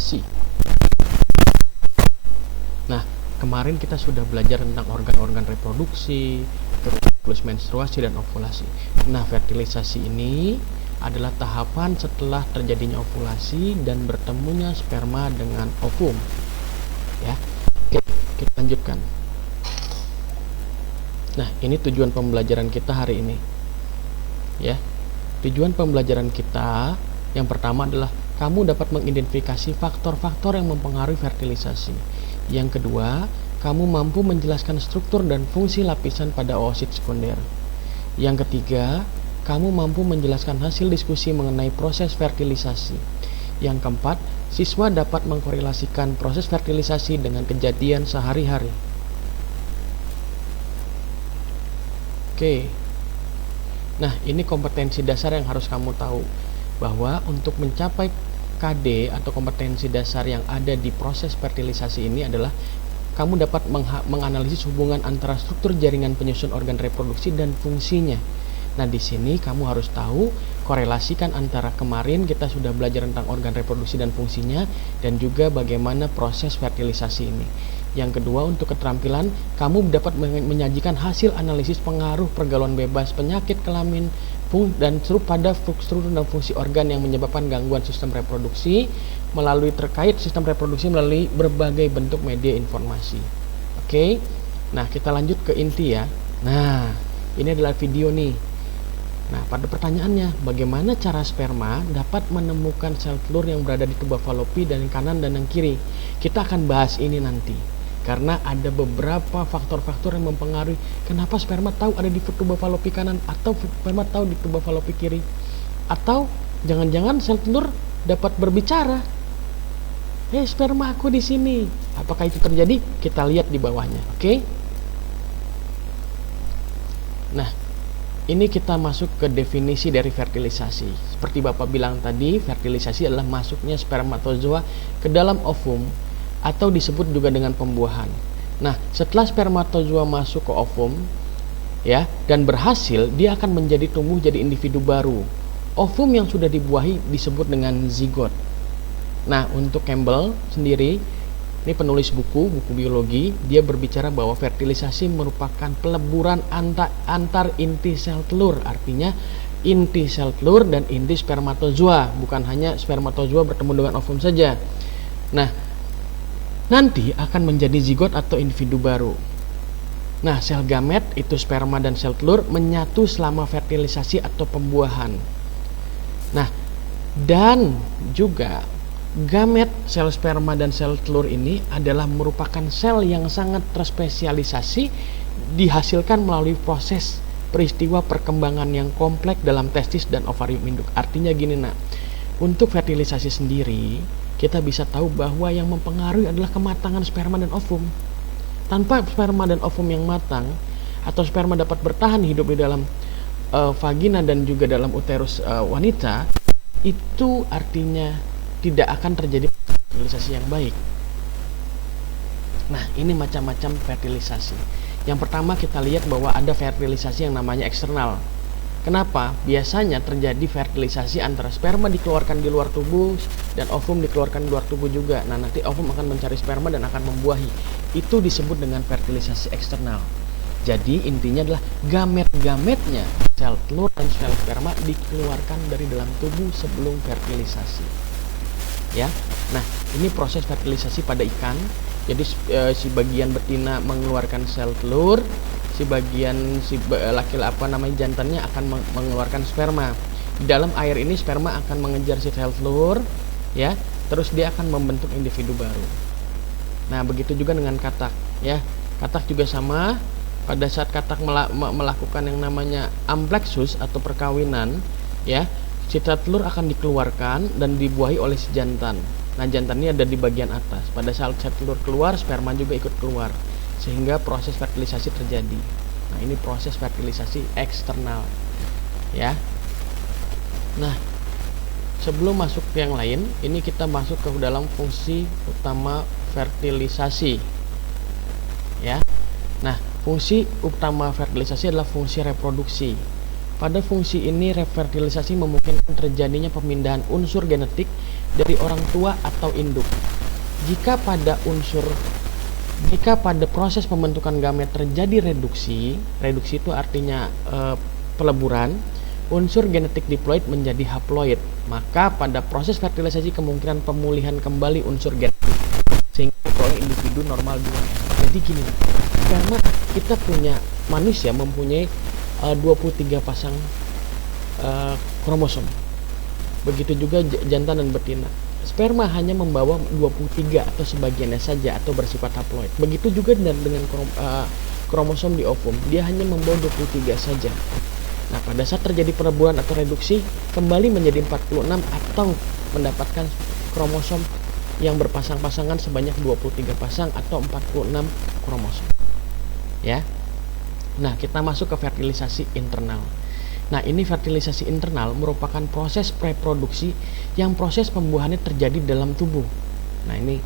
fertilisasi. Nah, kemarin kita sudah belajar tentang organ-organ reproduksi, siklus menstruasi dan ovulasi. Nah, fertilisasi ini adalah tahapan setelah terjadinya ovulasi dan bertemunya sperma dengan ovum. Ya. Oke, kita lanjutkan. Nah, ini tujuan pembelajaran kita hari ini. Ya. Tujuan pembelajaran kita yang pertama adalah kamu dapat mengidentifikasi faktor-faktor yang mempengaruhi fertilisasi. Yang kedua, kamu mampu menjelaskan struktur dan fungsi lapisan pada oosit sekunder. Yang ketiga, kamu mampu menjelaskan hasil diskusi mengenai proses fertilisasi. Yang keempat, siswa dapat mengkorelasikan proses fertilisasi dengan kejadian sehari-hari. Oke. Nah, ini kompetensi dasar yang harus kamu tahu, bahwa untuk mencapai KD atau kompetensi dasar yang ada di proses fertilisasi ini adalah kamu dapat menganalisis hubungan antara struktur jaringan penyusun organ reproduksi dan fungsinya. Nah, di sini kamu harus tahu korelasikan antara kemarin kita sudah belajar tentang organ reproduksi dan fungsinya dan juga bagaimana proses fertilisasi ini. Yang kedua, untuk keterampilan, kamu dapat menyajikan hasil analisis pengaruh pergaulan bebas, penyakit kelamin, dan pada struktur dan fungsi organ yang menyebabkan gangguan sistem reproduksi melalui terkait sistem reproduksi melalui berbagai bentuk media informasi. Oke, nah kita lanjut ke inti ya. Nah, ini adalah video nih. Nah, pada pertanyaannya, bagaimana cara sperma dapat menemukan sel telur yang berada di tuba falopi dan yang kanan dan yang kiri? Kita akan bahas ini nanti. Karena ada beberapa faktor-faktor yang mempengaruhi kenapa sperma tahu ada di tuba falopi kanan atau sperma tahu di tuba falopi kiri. Atau jangan-jangan sel telur dapat berbicara. Sperma aku di sini. Apakah itu terjadi? Kita lihat di bawahnya, oke? Nah, ini kita masuk ke definisi dari fertilisasi. Seperti Bapak bilang tadi, fertilisasi adalah masuknya spermatozoa ke dalam ovum atau disebut juga dengan pembuahan. Nah, setelah spermatozoa masuk ke ovum ya dan berhasil, dia akan menjadi tumbuh jadi individu baru. Ovum yang sudah dibuahi disebut dengan zigot. Nah, untuk Campbell sendiri, ini penulis buku biologi, dia berbicara bahwa fertilisasi merupakan peleburan antar inti sel telur. Artinya inti sel telur dan inti spermatozoa, bukan hanya spermatozoa bertemu dengan ovum saja. Nah, nanti akan menjadi zigot atau individu baru. Nah, sel gamet itu sperma dan sel telur menyatu selama fertilisasi atau pembuahan. Nah, dan juga gamet sel sperma dan sel telur ini adalah merupakan sel yang sangat terspesialisasi dihasilkan melalui proses peristiwa perkembangan yang kompleks dalam testis dan ovarium induk. Artinya gini, nak, untuk fertilisasi sendiri kita bisa tahu bahwa yang mempengaruhi adalah kematangan sperma dan ovum. Tanpa sperma dan ovum yang matang, atau sperma dapat bertahan hidup di dalam vagina dan juga dalam uterus wanita, itu artinya tidak akan terjadi fertilisasi yang baik. Nah, ini macam-macam fertilisasi. Yang pertama kita lihat bahwa ada fertilisasi yang namanya eksternal. Kenapa? Biasanya terjadi fertilisasi antara sperma dikeluarkan di luar tubuh dan ovum dikeluarkan di luar tubuh juga. Nah, nanti ovum akan mencari sperma dan akan membuahi. Itu disebut dengan fertilisasi eksternal. Jadi intinya adalah gamet-gametnya sel telur dan sel sperma dikeluarkan dari dalam tubuh sebelum fertilisasi. Ya. Nah, ini proses fertilisasi pada ikan. Jadi si bagian betina mengeluarkan sel telur, si laki-laki jantannya akan mengeluarkan sperma. Di dalam air ini sperma akan mengejar si sel telur, ya, terus dia akan membentuk individu baru. Nah, begitu juga dengan katak, ya. Katak juga sama. Pada saat katak melakukan yang namanya amplexus atau perkawinan, ya, si sel telur akan dikeluarkan dan dibuahi oleh si jantan. Nah, jantan ini ada di bagian atas. Pada saat sel telur keluar, sperma juga ikut keluar, sehingga proses fertilisasi terjadi. Nah, ini proses fertilisasi eksternal, ya. Nah, sebelum masuk ke yang lain, ini kita masuk ke dalam fungsi utama fertilisasi, ya. Nah, fungsi utama fertilisasi adalah fungsi reproduksi. Pada fungsi ini, fertilisasi memungkinkan terjadinya pemindahan unsur genetik dari orang tua atau induk. Jika pada proses pembentukan gamet terjadi reduksi itu artinya peleburan, unsur genetik diploid menjadi haploid, maka pada proses fertilisasi kemungkinan pemulihan kembali unsur genetik sehingga diperoleh individu normal 2. Jadi gini, sperma kita punya, manusia mempunyai 23 pasang kromosom. Begitu juga jantan dan betina. Sperma hanya membawa 23 atau sebagiannya saja atau bersifat haploid. Begitu juga dengan kromosom di ovum, dia hanya membawa 23 saja. Nah, pada saat terjadi peleburan atau reduksi, kembali menjadi 46 atau mendapatkan kromosom yang berpasang-pasangan sebanyak 23 pasang atau 46 kromosom. Ya. Nah, kita masuk ke fertilisasi internal. Nah, ini fertilisasi internal merupakan proses preproduksi yang proses pembuahannya terjadi dalam tubuh. Nah, ini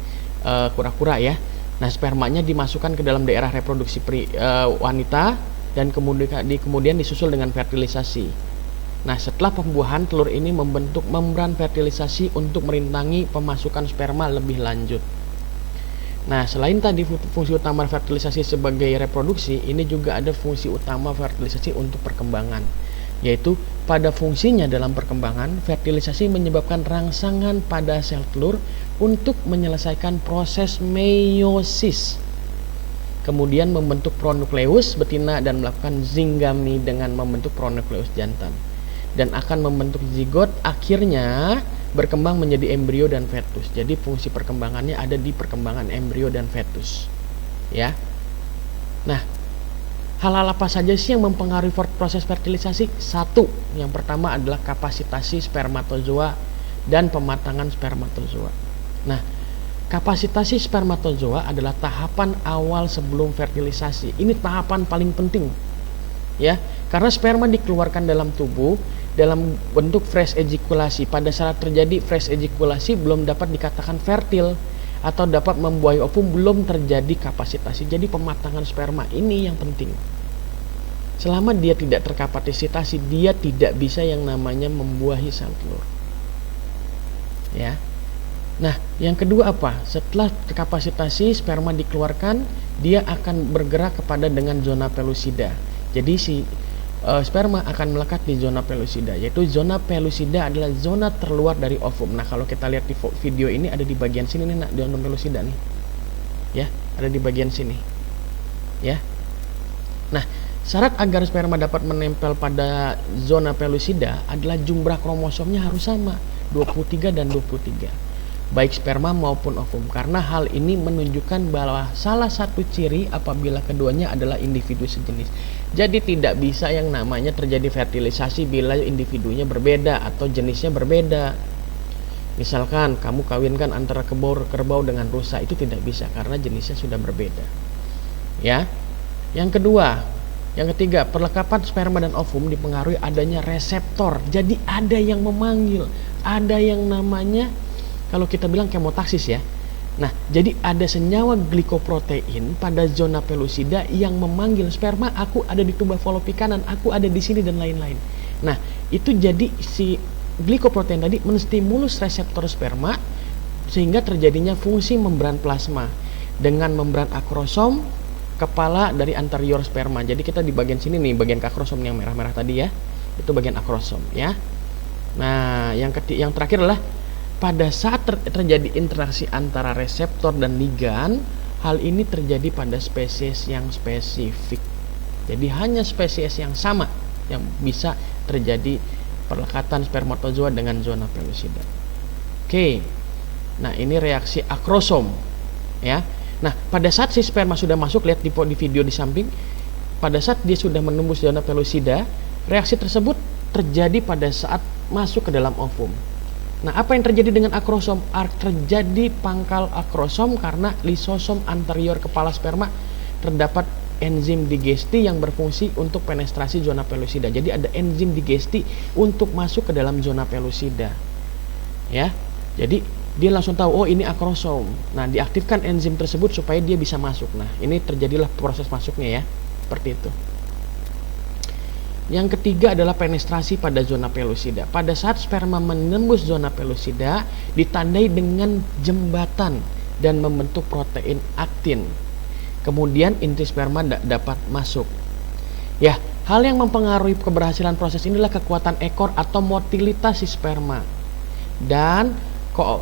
kura-kura ya. Nah, spermanya dimasukkan ke dalam daerah reproduksi wanita dan kemudian disusul dengan fertilisasi. Nah, setelah pembuahan, telur ini membentuk membran fertilisasi untuk merintangi pemasukan sperma lebih lanjut. Nah, selain tadi fungsi utama fertilisasi sebagai reproduksi, ini juga ada fungsi utama fertilisasi untuk perkembangan. Yaitu pada fungsinya dalam perkembangan, fertilisasi menyebabkan rangsangan pada sel telur untuk menyelesaikan proses meiosis. Kemudian membentuk pronukleus betina dan melakukan zingami dengan membentuk pronukleus jantan. Dan akan membentuk zigot, akhirnya berkembang menjadi embrio dan fetus. Jadi fungsi perkembangannya ada di perkembangan embrio dan fetus. Ya. Nah, hal-hal apa saja sih yang mempengaruhi proses fertilisasi? Satu, yang pertama adalah kapasitasi spermatozoa dan pematangan spermatozoa. Nah, kapasitasi spermatozoa adalah tahapan awal sebelum fertilisasi. Ini tahapan paling penting, ya, karena sperma dikeluarkan dalam tubuh dalam bentuk fresh ejakulasi. Pada saat terjadi fresh ejakulasi belum dapat dikatakan fertil atau dapat membuahi ovum, belum terjadi kapasitasi. Jadi pematangan sperma ini yang penting. Selama dia tidak terkapasitasi, dia tidak bisa yang namanya membuahi sel telur. Ya. Nah, yang kedua apa? Setelah terkapasitasi, sperma dikeluarkan, dia akan bergerak kepada dengan zona pellucida. Jadi si sperma akan melekat di zona pellucida, yaitu zona pellucida adalah zona terluar dari ovum. Nah, kalau kita lihat di video ini ada di bagian sini nih, zona pellucida nih. Ya, ada di bagian sini. Ya. Nah, syarat agar sperma dapat menempel pada zona pellucida adalah jumlah kromosomnya harus sama, 23 dan 23. Baik sperma maupun ovum, karena hal ini menunjukkan bahwa salah satu ciri apabila keduanya adalah individu sejenis. Jadi tidak bisa yang namanya terjadi fertilisasi bila individunya berbeda atau jenisnya berbeda. Misalkan kamu kawinkan antara kerbau dengan rusa, itu tidak bisa karena jenisnya sudah berbeda. Ya. Yang ketiga, perlengkapan sperma dan ovum dipengaruhi adanya reseptor. Jadi ada yang memanggil, ada yang namanya, kalau kita bilang kemotaksis ya. Nah, jadi ada senyawa glikoprotein pada zona pellucida yang memanggil sperma, aku ada di tuba falopi kanan, aku ada di sini dan lain-lain. Nah, itu jadi si glikoprotein tadi menstimulus reseptor sperma sehingga terjadinya fungsi membran plasma dengan membran akrosom kepala dari anterior sperma. Jadi kita di bagian sini nih, bagian akrosom yang merah-merah tadi ya. Itu bagian akrosom ya. Nah, yang terakhir adalah pada saat terjadi interaksi antara reseptor dan ligan, hal ini terjadi pada spesies yang spesifik. Jadi hanya spesies yang sama yang bisa terjadi perlekatan spermatozoa dengan zona pellucida. Oke. Nah, ini reaksi akrosom ya. Nah, pada saat si sperma sudah masuk, lihat di video di samping, pada saat dia sudah menembus zona pellucida, reaksi tersebut terjadi pada saat masuk ke dalam ovum. Nah, apa yang terjadi dengan akrosom? Terjadi pangkal akrosom karena lisosom anterior kepala sperma terdapat enzim digesti yang berfungsi untuk penetrasi zona pellucida. Jadi ada enzim digesti untuk masuk ke dalam zona pellucida. Ya. Jadi dia langsung tahu, oh ini akrosom. Nah, diaktifkan enzim tersebut supaya dia bisa masuk. Nah, ini terjadilah proses masuknya ya. Seperti itu. Yang ketiga adalah penetrasi pada zona pelosida. Pada saat sperma menembus zona pelosida, ditandai dengan jembatan dan membentuk protein aktin. Kemudian inti sperma dapat masuk. Ya, hal yang mempengaruhi keberhasilan proses inilah kekuatan ekor atau motilitas si sperma dan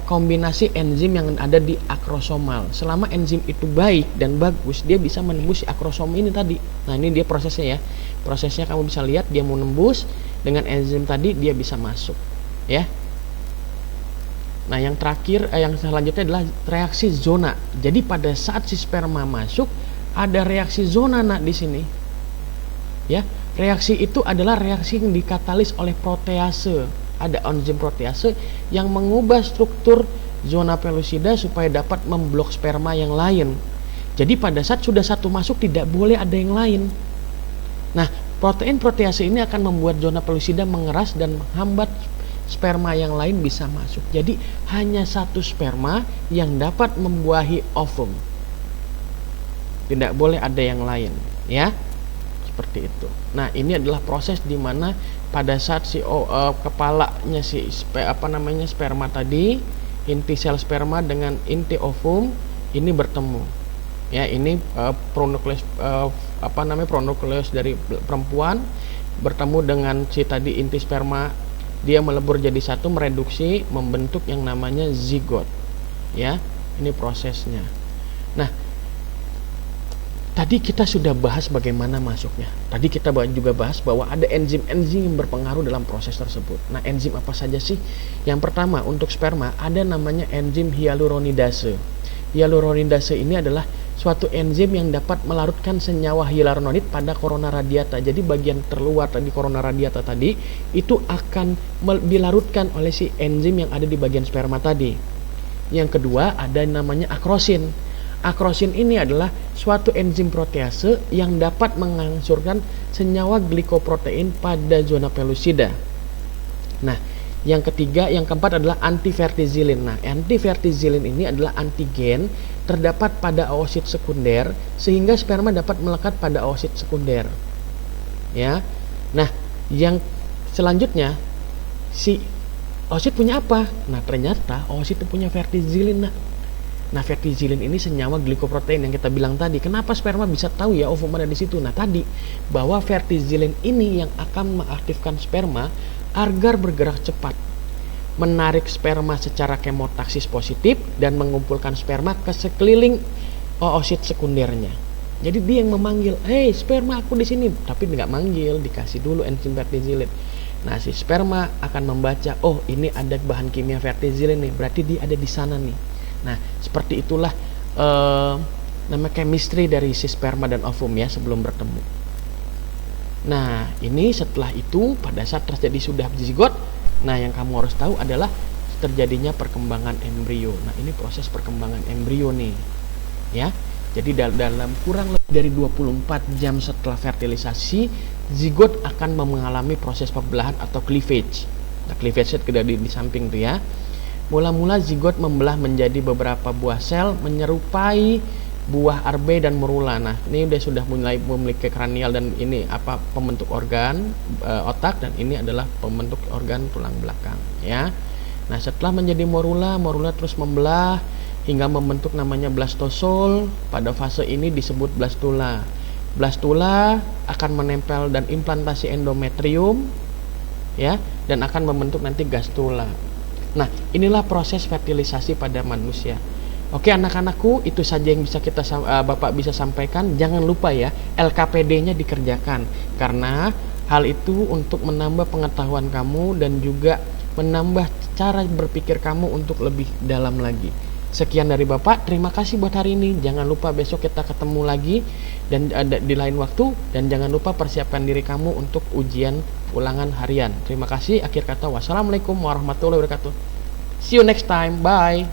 kombinasi enzim yang ada di akrosomal. Selama enzim itu baik dan bagus, dia bisa menembus si akrosom ini tadi. Nah, ini dia prosesnya ya. Prosesnya kamu bisa lihat, dia mau nembus dengan enzim tadi, dia bisa masuk ya. Nah, yang terakhir yang selanjutnya adalah reaksi zona. Jadi pada saat si sperma masuk, ada reaksi zona di sini ya. Reaksi itu adalah reaksi yang dikatalis oleh protease. Ada enzim protease yang mengubah struktur zona pelosida supaya dapat memblok sperma yang lain. Jadi pada saat sudah satu masuk, tidak boleh ada yang lain. Nah, protein protease ini akan membuat zona pelosida mengeras dan menghambat sperma yang lain bisa masuk. Jadi hanya satu sperma yang dapat membuahi ovum. Tidak boleh ada yang lain, ya. Seperti itu. Nah, ini adalah proses di mana pada saat si kepalanya si sperma tadi, inti sel sperma dengan inti ovum ini bertemu. Ya, ini pronukleus pronukleus dari perempuan bertemu dengan si tadi inti sperma, dia melebur jadi satu, mereduksi, membentuk yang namanya zigot. Ya, ini prosesnya. Nah, tadi kita sudah bahas bagaimana masuknya. Tadi kita juga bahas bahwa ada enzim-enzim yang berpengaruh dalam proses tersebut. Nah, enzim apa saja sih? Yang pertama, untuk sperma ada namanya enzim hyaluronidase. Hyaluronidase ini adalah suatu enzim yang dapat melarutkan senyawa hyaluronid pada korona radiata. Jadi bagian terluar tadi korona radiata tadi itu akan dilarutkan oleh si enzim yang ada di bagian sperma tadi. Yang kedua ada namanya akrosin. Akrosin ini adalah suatu enzim protease yang dapat menghancurkan senyawa glikoprotein pada zona pelosida. Nah, yang ketiga, yang keempat adalah antivertizilin. Nah, antivertizilin ini adalah antigen terdapat pada oosit sekunder sehingga sperma dapat melekat pada oosit sekunder. Ya. Nah, yang selanjutnya si oosit punya apa? Nah, ternyata oosit itu punya vertizilin. Nah, vertizilin ini senyawa glikoprotein yang kita bilang tadi. Kenapa sperma bisa tahu ya ovum ada di situ? Nah, tadi bahwa vertizilin ini yang akan mengaktifkan sperma agar bergerak cepat, menarik sperma secara kemotaksis positif dan mengumpulkan sperma ke sekeliling oosit sekundernya. Jadi dia yang memanggil, "Hei, sperma aku di sini," tapi nggak manggil, dikasih dulu enzim vertizilin. Nah, si sperma akan membaca, "Oh, ini ada bahan kimia vertizilin nih, berarti dia ada di sana nih." Nah, seperti itulah nama chemistry dari si sperma dan ovum ya sebelum bertemu. Nah, ini setelah itu pada saat terjadi sudah zigot, nah yang kamu harus tahu adalah terjadinya perkembangan embrio. Nah, ini proses perkembangan embrio nih. Ya. Jadi dalam kurang lebih dari 24 jam setelah fertilisasi, zigot akan mengalami proses pembelahan atau cleavage. Nah, cleavage ada di samping tuh ya. Mula-mula zigot membelah menjadi beberapa buah sel menyerupai buah arbe dan morula. Nah, ini sudah mulai memiliki kranial dan ini pembentuk organ otak, dan ini adalah pembentuk organ tulang belakang ya. Nah, setelah menjadi morula terus membelah hingga membentuk namanya blastosol. Pada fase ini disebut blastula. Blastula akan menempel dan implantasi endometrium ya, dan akan membentuk nanti gastula. Nah, inilah proses fertilisasi pada manusia. Oke anak-anakku, itu saja yang bisa Bapak bisa sampaikan. Jangan lupa ya, LKPD-nya dikerjakan. Karena hal itu untuk menambah pengetahuan kamu dan juga menambah cara berpikir kamu untuk lebih dalam lagi. Sekian dari Bapak, terima kasih buat hari ini. Jangan lupa besok kita ketemu lagi dan di lain waktu. Dan jangan lupa persiapkan diri kamu untuk ujian ulangan harian. Terima kasih, akhir kata wassalamualaikum warahmatullahi wabarakatuh. See you next time, bye.